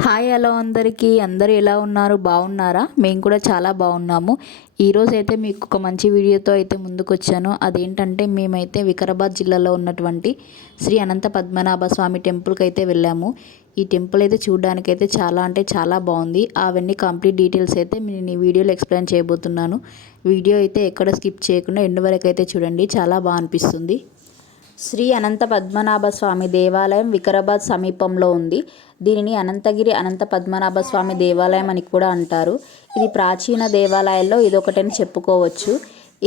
Hi hello అందరికీ అందరూ ఎలా ఉన్నారు బాగున్నారా? మేము కూడా చాలా బాగున్నాము. ఈరోజు అయితే మీకు ఒక మంచి వీడియోతో అయితే ముందుకు వచ్చాను. అదేంటంటే మేమైతే వికారాబాద్ జిల్లాలో ఉన్నటువంటి శ్రీ అనంత పద్మనాభ స్వామి టెంపుల్కి అయితే వెళ్ళాము. ఈ టెంపుల్ అయితే చూడడానికైతే చాలా అంటే చాలా బాగుంది. అవన్నీ కంప్లీట్ డీటెయిల్స్ అయితే నేను ఈ వీడియోలో ఎక్స్ప్లెయిన్ చేయబోతున్నాను. వీడియో అయితే ఎక్కడ స్కిప్ చేయకుండా ఎండ్ వరకు అయితే చూడండి, చాలా బాగా అనిపిస్తుంది. శ్రీ అనంత పద్మనాభ స్వామి దేవాలయం వికారాబాద్ సమీపంలో ఉంది. దీనిని అనంతగిరి అనంత పద్మనాభ స్వామి దేవాలయం అని కూడా అంటారు. ఇది ప్రాచీన దేవాలయాల్లో ఇదొకటని చెప్పుకోవచ్చు.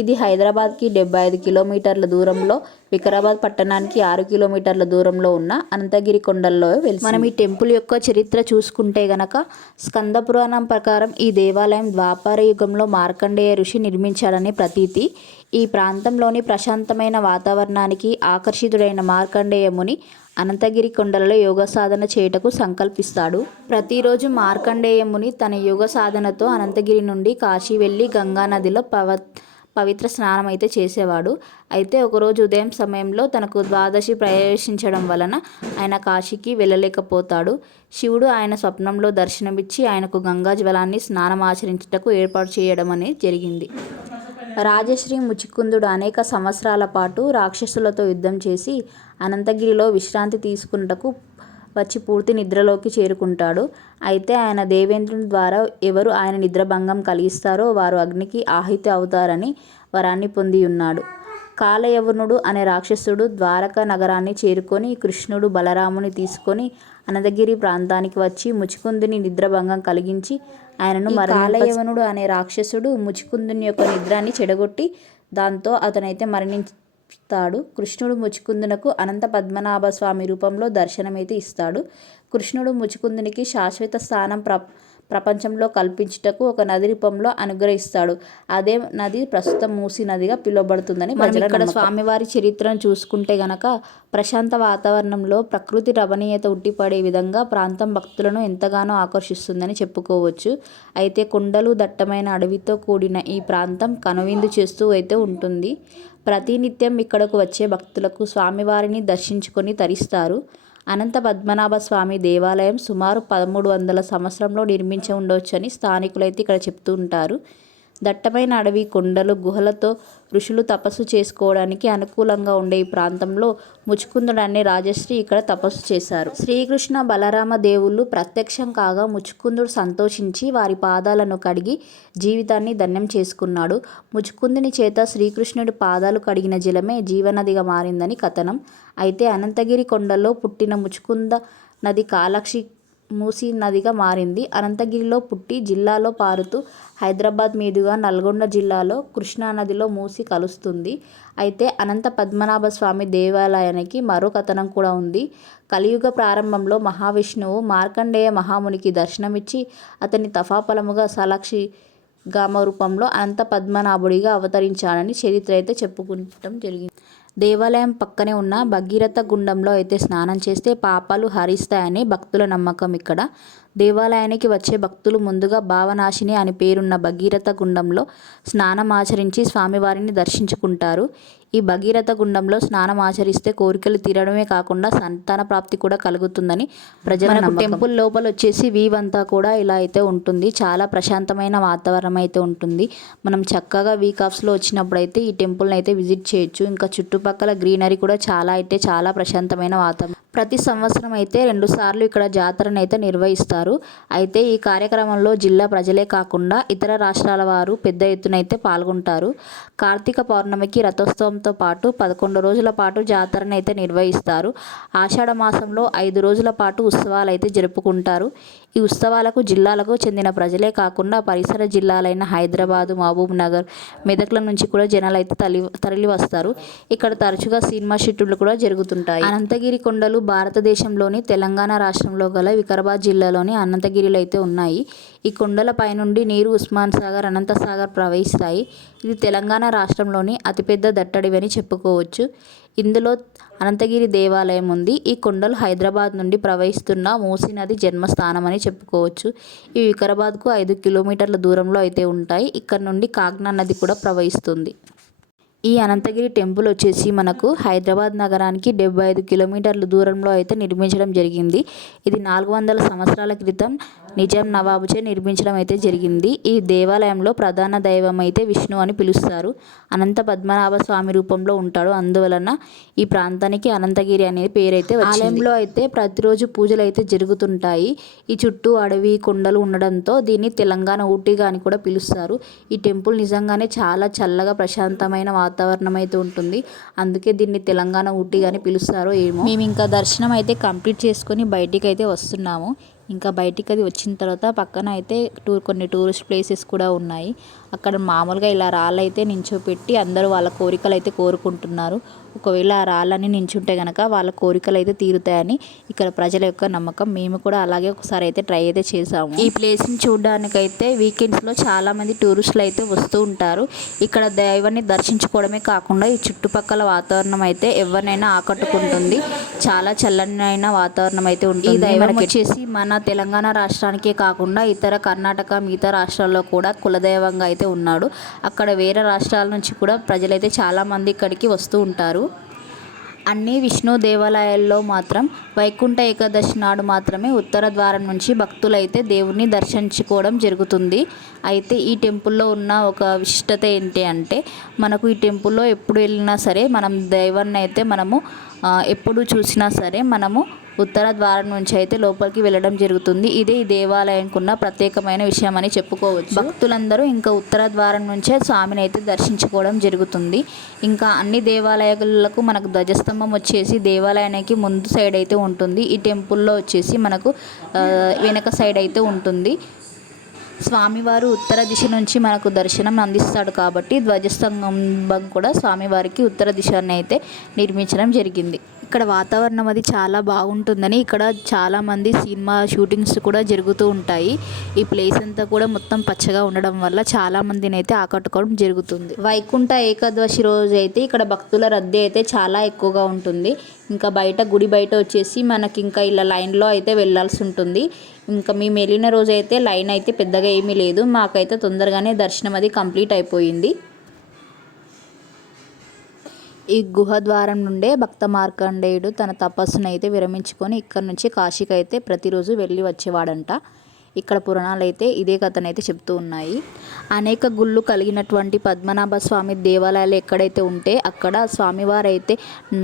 ఇది హైదరాబాద్కి 75 కిలోమీటర్ల దూరంలో, వికారాబాద్ పట్టణానికి 6 కిలోమీటర్ల దూరంలో ఉన్న అనంతగిరి కొండల్లో వెలిసి. మనం ఈ టెంపుల్ యొక్క చరిత్ర చూసుకుంటే గనక స్కంద పురాణం ప్రకారం ఈ దేవాలయం ద్వాపర యుగంలో మార్కండేయ ఋషి నిర్మించాడని ప్రతీతి. ఈ ప్రాంతంలోని ప్రశాంతమైన వాతావరణానికి ఆకర్షితుడైన మార్కండేయ ముని అనంతగిరి కొండలలో యోగ సాధన చేయుటకు సంకల్పిస్తాడు. ప్రతిరోజు మార్కండేయ ముని తన యోగ సాధనతో అనంతగిరి నుండి కాశీ వెళ్ళి గంగా నదిలో పవిత్ర స్నానం అయితే చేసేవాడు. అయితే ఒకరోజు ఉదయం సమయంలో తనకు ద్వాదశి ప్రవేశించడం వలన ఆయన కాశీకి వెళ్ళలేకపోతాడు. శివుడు ఆయన స్వప్నంలో దర్శనమిచ్చి ఆయనకు గంగా జ్వలాన్ని స్నానం ఆచరించుటకు ఏర్పాటు చేయడం అనేది జరిగింది. రాజశ్రీ ముచికుందుడు అనేక సంవత్సరాల పాటు రాక్షసులతో యుద్ధం చేసి అనంతగిరిలో విశ్రాంతి తీసుకున్నటకు వచ్చి పూర్తి నిద్రలోకి చేరుకుంటాడు. అయితే ఆయన దేవేంద్రుని ద్వారా ఎవరు ఆయన నిద్రభంగం కలిగిస్తారో వారు అగ్నికి ఆహుతి అవుతారని వరాన్ని పొంది ఉన్నాడు. కాలయవనుడు అనే రాక్షసుడు ద్వారకా నగరాన్ని చేరుకొని కృష్ణుడు బలరాముని తీసుకొని అనంతగిరి ప్రాంతానికి వచ్చి ముచికుందుని నిద్రభంగం కలిగించి ఆయనను కాలయవనుడు అనే రాక్షసుడు ముచికుందుని యొక్క నిద్రాన్ని చెడగొట్టి దాంతో అతనైతే మరణిస్తాడు. కృష్ణుడు ముచికుందునకు అనంత పద్మనాభ స్వామి రూపంలో దర్శనమైతే ఇస్తాడు. కృష్ణుడు ముచికుందునికి శాశ్వత స్థానం ప్రపంచంలో కల్పించుటకు ఒక నది రూపంలో అనుగ్రహిస్తాడు. అదే నది ప్రస్తుతం మూసీ నదిగా పిలువబడుతుందని మనం ఇక్కడ స్వామివారి చరిత్రను చూసుకుంటే గనక ప్రశాంత వాతావరణంలో ప్రకృతి రమణీయత ఉట్టిపడే విధంగా ప్రాంతం భక్తులను ఎంతగానో ఆకర్షిస్తుందని చెప్పుకోవచ్చు. అయితే కొండలు దట్టమైన అడవితో కూడిన ఈ ప్రాంతం కనువిందు చేస్తూ అయితే ఉంటుంది. ప్రతినిత్యం ఇక్కడకు వచ్చే భక్తులకు స్వామివారిని దర్శించుకొని తరిస్తారు. అనంత పద్మనాభ స్వామి దేవాలయం సుమారు 1300 సంవత్సరంలో నిర్మించి ఉండవచ్చని స్థానికులైతే ఇక్కడ చెప్తూ ఉంటారు. దట్టమైన అడవి, కొండలు, గుహలతో ఋషులు తపస్సు చేసుకోవడానికి అనుకూలంగా ఉండే ఈ ప్రాంతంలో ముచుకుందుడు అనే రాజశ్రీ ఇక్కడ తపస్సు చేశారు. శ్రీకృష్ణ బలరామ దేవుళ్ళు ప్రత్యక్షం కాగా ముచుకుందుడు సంతోషించి వారి పాదాలను కడిగి జీవితాన్ని ధన్యం చేసుకున్నాడు. ముచుకుందుని చేత శ్రీకృష్ణుడి పాదాలు కడిగిన జలమే జీవనదిగా మారిందని కథనం. అయితే అనంతగిరి కొండల్లో పుట్టిన ముచుకుంద నది కాలాక్షి మూసీ నదిగా మారింది. అనంతగిరిలో పుట్టి జిల్లాలో పారుతూ హైదరాబాద్ మీదుగా నల్గొండ జిల్లాలో కృష్ణానదిలో మూసి కలుస్తుంది. అయితే అనంత పద్మనాభ స్వామి దేవాలయానికి మరో కథనం కూడా ఉంది. కలియుగ ప్రారంభంలో మహావిష్ణువు మార్కండేయ మహామునికి దర్శనమిచ్చి అతని తఫాఫలముగా సాలాక్షి గామ రూపంలో అనంత పద్మనాభుడిగా అవతరించాడని చరిత్ర అయితే చెప్పుకుంటం జరిగింది. దేవాలయం పక్కనే ఉన్న భగీరథ గుండంలో అయితే స్నానం చేస్తే పాపాలు హరిస్తాయని భక్తుల నమ్మకం. ఇక్కడ దేవాలయానికి వచ్చే భక్తులు ముందుగా భావనాశిని అని పేరున్న భగీరథ గుండంలో స్నానం ఆచరించి స్వామివారిని దర్శించుకుంటారు. ఈ భగీరథ గుండంలో స్నానం ఆచరిస్తే కోరికలు తీరడమే కాకుండా సంతాన ప్రాప్తి కూడా కలుగుతుందని ప్రజల నమ్మకం. టెంపుల్ లోపల వచ్చేసి వ్యూ అంతా కూడా ఇలా అయితే ఉంటుంది. చాలా ప్రశాంతమైన వాతావరణం అయితే ఉంటుంది. మనం చక్కగా వీక్ ఆఫ్స్లో వచ్చినప్పుడు అయితే ఈ టెంపుల్ని అయితే విజిట్ చేయొచ్చు. ఇంకా చుట్టుపక్కల గ్రీనరీ కూడా చాలా ప్రశాంతమైన వాతావరణం. ప్రతి సంవత్సరం అయితే 2 సార్లు ఇక్కడ జాతరను అయితే నిర్వహిస్తారు. అయితే ఈ కార్యక్రమంలో జిల్లా ప్రజలే కాకుండా ఇతర రాష్ట్రాల వారు పెద్ద ఎత్తున అయితే పాల్గొంటారు. కార్తీక పౌర్ణమికి రథోత్సవంతో పాటు 11 రోజుల పాటు జాతరను అయితే నిర్వహిస్తారు. ఆషాఢ మాసంలో 5 రోజుల పాటు ఉత్సవాలు అయితే జరుపుకుంటారు. ఈ ఉత్సవాలకు జిల్లాలకు చెందిన ప్రజలే కాకుండా పరిసర జిల్లాలైన హైదరాబాదు, మహబూబ్ నగర్, మెదక్ల నుంచి కూడా జనాలు అయితే తరలి వస్తారు. ఇక్కడ తరచుగా సినిమా షూటింగ్లు కూడా జరుగుతుంటాయి. అనంతగిరి కొండలు భారతదేశంలోని తెలంగాణ రాష్ట్రంలో గల వికారాబాద్ జిల్లాలోని అనంతగిరిలో అయితే ఉన్నాయి. ఈ కొండల పైనుండి నీరు ఉస్మాన్ సాగర్, అనంత సాగర్ ప్రవహిస్తాయి. ఇది తెలంగాణ రాష్ట్రంలోని అతిపెద్ద దట్టడివి అని చెప్పుకోవచ్చు. ఇందులో అనంతగిరి దేవాలయం ఉంది. ఈ కొండలు హైదరాబాద్ నుండి ప్రవహిస్తున్న మూసీ నది జన్మస్థానం అని చెప్పుకోవచ్చు. ఈ వికారాబాద్కు 5 కిలోమీటర్ల దూరంలో అయితే ఉంటాయి. ఇక్కడ నుండి కాగ్నా నది కూడా ప్రవహిస్తుంది. ఈ అనంతగిరి టెంపుల్ వచ్చేసి మనకు హైదరాబాద్ నగరానికి 75 కిలోమీటర్ల దూరంలో అయితే నిర్మించడం జరిగింది. ఇది 400 సంవత్సరాల క్రితం నిజాం నవాబుచే నిర్మించడం అయితే జరిగింది. ఈ దేవాలయంలో ప్రధాన దైవం అయితే విష్ణు అని పిలుస్తారు. అనంత పద్మనాభ స్వామి రూపంలో ఉంటాడు. అందువలన ఈ ప్రాంతానికి అనంతగిరి అనే పేరైతే వచ్చింది. ఆలయంలో అయితే ప్రతిరోజు పూజలు అయితే జరుగుతుంటాయి. ఈ చుట్టూ అడవి కొండలు ఉండడంతో దీన్ని తెలంగాణ ఊటీగా అని కూడా పిలుస్తారు. ఈ టెంపుల్ నిజంగానే చాలా చల్లగా ప్రశాంతమైన వాతావరణం అయితే ఉంటుంది. అందుకే దీన్ని తెలంగాణ ఊటీగా అని పిలుస్తారో ఏమో. మేము ఇంకా దర్శనం అయితే కంప్లీట్ చేసుకొని బయటికి అయితే వస్తున్నాము. ఇంకా బయటికి అది వచ్చిన తర్వాత పక్కన అయితే కొన్ని టూరిస్ట్ ప్లేసెస్ కూడా ఉన్నాయి. అక్కడ మామూలుగా ఇలా రాళ్ళు అయితే నించోపెట్టి అందరూ వాళ్ళ కోరికలు అయితే కోరుకుంటున్నారు. ఒకవేళ ఆ రాళ్ళని నించుంటే కనుక వాళ్ళ కోరికలు అయితే తీరుతాయని ఇక్కడ ప్రజల యొక్క నమ్మకం. మేము కూడా అలాగే ఒకసారి అయితే ట్రై అయితే చేసాము. ఈ ప్లేస్ని చూడడానికైతే వీకెండ్స్లో చాలామంది టూరిస్టులు అయితే వస్తూ ఉంటారు. ఇక్కడ దైవాన్ని దర్శించుకోవడమే కాకుండా ఈ చుట్టుపక్కల వాతావరణం అయితే ఎవరినైనా ఆకట్టుకుంటుంది. చాలా చల్లనైన వాతావరణం అయితే ఉంటుంది. ఈ దైవం వచ్చేసి మన తెలంగాణ రాష్ట్రానికే కాకుండా ఇతర కర్ణాటక మిగతా రాష్ట్రాల్లో కూడా కులదైవంగా అయితే ఉన్నాడు. అక్కడ వేరే రాష్ట్రాల నుంచి కూడా ప్రజలైతే చాలామంది ఇక్కడికి వస్తూ ఉంటారు. అన్ని విష్ణు దేవాలయాల్లో మాత్రం వైకుంఠ ఏకాదశి నాడు మాత్రమే ఉత్తర ద్వారం నుంచి భక్తులైతే దేవుణ్ణి దర్శించుకోవడం జరుగుతుంది. అయితే ఈ టెంపుల్లో ఉన్న ఒక విశిష్టత ఏంటి అంటే మనకు ఈ టెంపుల్లో ఎప్పుడు వెళ్ళినా సరే మనం దైవాన్ని అయితే మనము ఎప్పుడు చూసినా సరే మనము ఉత్తర ద్వారం నుంచి అయితే లోపలికి వెళ్ళడం జరుగుతుంది. ఇదే ఈ దేవాలయంకు ఉన్న ప్రత్యేకమైన విషయం అని చెప్పుకోవచ్చు. భక్తులందరూ ఇంకా ఉత్తర ద్వారం నుంచే స్వామిని అయితే దర్శించుకోవడం జరుగుతుంది. ఇంకా అన్ని దేవాలయాలకు మనకు ధ్వజస్తంభం వచ్చేసి దేవాలయానికి ముందు సైడ్ అయితే ఉంటుంది. ఈ టెంపుల్లో వచ్చేసి మనకు వెనక సైడ్ అయితే ఉంటుంది. స్వామివారు ఉత్తర దిశ నుంచి మనకు దర్శనం అందిస్తాడు కాబట్టి ధ్వజస్తంభం కూడా స్వామివారికి ఉత్తర దిశని అయితే నిర్మించడం జరిగింది. ఇక్కడ వాతావరణం అది చాలా బాగుంటుందని ఇక్కడ చాలామంది సినిమా షూటింగ్స్ కూడా జరుగుతూ ఉంటాయి. ఈ ప్లేస్ అంతా కూడా మొత్తం పచ్చగా ఉండడం వల్ల చాలామందిని అయితే ఆకట్టుకోవడం జరుగుతుంది. వైకుంఠ ఏకాదశి రోజు అయితే ఇక్కడ భక్తుల రద్దీ అయితే చాలా ఎక్కువగా ఉంటుంది. ఇంకా బయట గుడి బయట వచ్చేసి మనకి ఇంకా ఇలా లైన్లో అయితే వెళ్ళాల్సి ఉంటుంది. ఇంకా మేము వెళ్ళిన రోజు అయితే లైన్ అయితే పెద్దగా ఏమీ లేదు. మాకైతే తొందరగానే దర్శనం అది కంప్లీట్ అయిపోయింది. ఈ గుహ ద్వారం నుండే భక్త మార్కండేయుడు తన తపస్సును అయితే విరమించుకొని ఇక్కడ నుంచి కాశీకి అయితే ప్రతిరోజు వెళ్ళి వచ్చేవాడంట. ఇక్కడ పురాణాలు అయితే ఇదే కథనైతే చెప్తూ ఉన్నాయి. అనేక గుళ్ళు కలిగినటువంటి పద్మనాభ స్వామి దేవాలయాలు ఎక్కడైతే ఉంటే అక్కడ స్వామివారు అయితే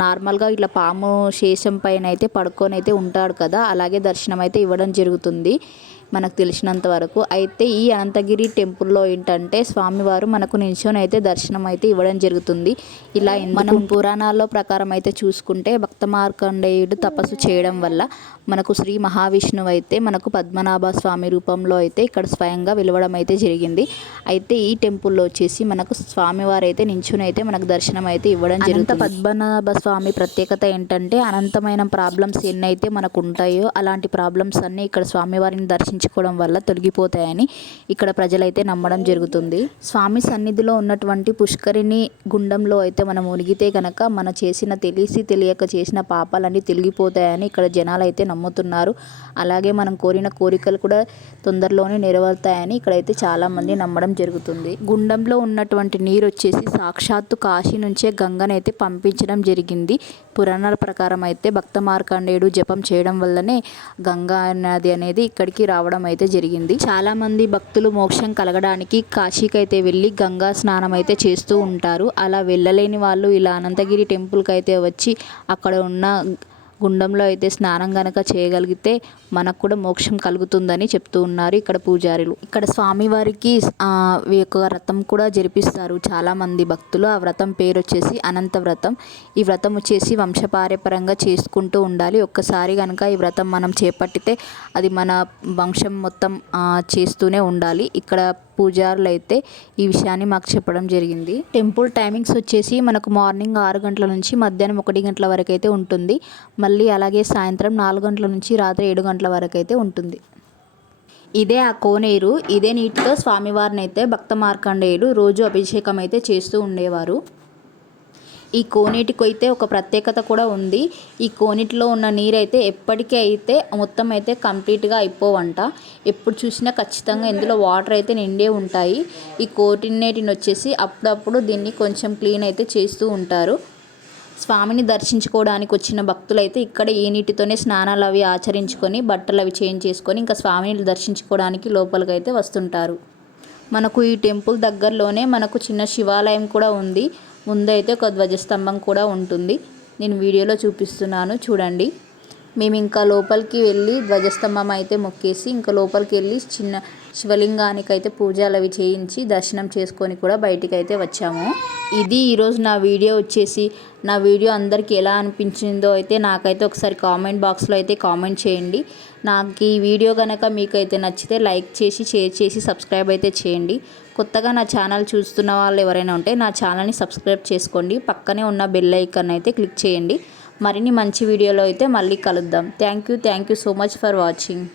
నార్మల్గా ఇట్లా పాము శేషం పైన అయితే పడుకొని అయితే ఉంటాడు కదా, అలాగే దర్శనం అయితే ఇవ్వడం జరుగుతుంది మనకు తెలిసినంత వరకు. అయితే ఈ అనంతగిరి టెంపుల్లో ఏంటంటే స్వామివారు మనకు నిల్చొని అయితే దర్శనం అయితే ఇవ్వడం జరుగుతుంది. ఇలా మనం పురాణాల్లో ప్రకారం అయితే చూసుకుంటే భక్త మార్కండేయుడు తపస్సు చేయడం వల్ల మనకు శ్రీ మహావిష్ణువు అయితే మనకు పద్మనాభ స్వామి రూపంలో అయితే ఇక్కడ స్వయంగా వెలవడం అయితే జరిగింది. అయితే ఈ టెంపుల్లో వచ్చేసి మనకు స్వామివారు అయితే నించుని అయితే మనకు దర్శనం అయితే ఇవ్వడం జరుగుతుంది. పద్మనాభ స్వామి ప్రత్యేకత ఏంటంటే అనంతమైన ప్రాబ్లమ్స్ ఎన్నైతే మనకు ఉంటాయో అలాంటి ప్రాబ్లమ్స్ అన్నీ ఇక్కడ స్వామివారిని దర్శించుకోవడం వల్ల తొలగిపోతాయని ఇక్కడ ప్రజలైతే నమ్మడం జరుగుతుంది. స్వామి సన్నిధిలో ఉన్నటువంటి పుష్కరిణి గుండంలో అయితే మనం మునిగితే కనుక మన చేసిన తెలియక చేసిన పాపాలన్నీ తొలగిపోతాయని ఇక్కడ జనాలు అయితే నమ్ముతున్నారు. అలాగే మనం కోరిన కోరికలు కూడా తొందరలోనే నెరవేరుతాయని ఇక్కడైతే చాలామంది నమ్మడం జరుగుతుంది. గుండంలో ఉన్నటువంటి నీరు వచ్చేసి సాక్షాత్తు కాశీ నుంచే గంగనైతే పంపించడం జరిగింది. పురాణాల ప్రకారం అయితే భక్త మార్కండేయుడు జపం చేయడం వల్లనే గంగా నది అనేది ఇక్కడికి రావడం అయితే జరిగింది. చాలామంది భక్తులు మోక్షం కలగడానికి కాశీకి అయితే వెళ్ళి గంగా స్నానం అయితే చేస్తూ ఉంటారు. అలా వెళ్ళలేని వాళ్ళు ఇలా అనంతగిరి టెంపుల్కి అయితే వచ్చి అక్కడ ఉన్న గుండంలో అయితే స్నానం గనక చేయగలిగితే మనకు కూడా మోక్షం కలుగుతుందని చెప్తూ ఉన్నారు ఇక్కడ పూజారులు. ఇక్కడ స్వామివారికి ఒక వ్రతం కూడా జరిపిస్తారు చాలామంది భక్తులు. ఆ వ్రతం పేరు వచ్చేసి అనంత వ్రతం. ఈ వ్రతం వచ్చేసి వంశపారంపర్యంగా చేసుకుంటూ ఉండాలి. ఒక్కసారి కనుక ఈ వ్రతం మనం చేపట్టితే అది మన వంశం మొత్తం చేస్తూనే ఉండాలి. ఇక్కడ పూజారులు అయితే ఈ విషయాన్ని మాకు చెప్పడం జరిగింది. టెంపుల్ టైమింగ్స్ వచ్చేసి మనకు మార్నింగ్ 6 గంటల నుంచి మధ్యాహ్నం 1 గంటల వరకు అయితే ఉంటుంది. మళ్ళీ అలాగే సాయంత్రం 4 గంటల నుంచి రాత్రి 7 గంటల వరకు అయితే ఉంటుంది. ఇదే ఆ కోనేరు. ఇదే నీటితో స్వామివారిని అయితే భక్త మార్కండేయుడు రోజు అభిషేకం అయితే చేస్తూ ఉండేవారు. ఈ కోనేటికి అయితే ఒక ప్రత్యేకత కూడా ఉంది. ఈ కోనేటిలో ఉన్న నీరు అయితే ఎప్పటికీ అయితే మొత్తం అయితే కంప్లీట్గా అయిపోవంట. ఎప్పుడు చూసినా ఖచ్చితంగా ఇందులో వాటర్ అయితే నిండే ఉంటాయి. ఈ కోనేటిని వచ్చేసి అప్పుడప్పుడు దీన్ని కొంచెం క్లీన్ అయితే చేస్తూ ఉంటారు. స్వామిని దర్శించుకోవడానికి వచ్చిన భక్తులైతే ఇక్కడ ఈ నీటితోనే స్నానాలు అవి ఆచరించుకొని బట్టలు అవి చేంజ్ చేసుకొని ఇంకా స్వామిని దర్శించుకోవడానికి లోపలికైతే వస్తుంటారు. మనకు ఈ టెంపుల్ దగ్గరలోనే మనకు చిన్న శివాలయం కూడా ఉంది. ముందైతే ఒక ధ్వజస్తంభం కూడా ఉంటుంది. నేను వీడియోలో చూపిస్తున్నాను చూడండి. మేము ఇంకా లోపలికి వెళ్ళి ధ్వజస్తంభం అయితే మొక్కేసి ఇంకా లోపలికి వెళ్ళి చిన్న శివలింగానికి అయితే పూజలు అవి చేయించి దర్శనం చేసుకొని కూడా బయటికి అయితే వచ్చాము. ఇది ఈరోజు నా వీడియో వచ్చేసి. నా వీడియో అందరికీ ఎలా అనిపించిందో అయితే నాకైతే ఒకసారి కామెంట్ బాక్స్లో అయితే కామెంట్ చేయండి. నాకు ఈ వీడియో కనుక మీకైతే నచ్చితే లైక్ చేసి షేర్ చేసి సబ్స్క్రైబ్ అయితే చేయండి. కొత్తగా నా ఛానల్ చూస్తున్న వాళ్ళు ఎవరైనా ఉంటే నా ఛానల్ని సబ్స్క్రైబ్ చేసుకోండి. పక్కనే ఉన్న బెల్ ఐకాన్ అయితే క్లిక్ చేయండి. మరిన్ని మంచి వీడియోలో అయితే మళ్ళీ కలుద్దాం. Thank you so much for watching.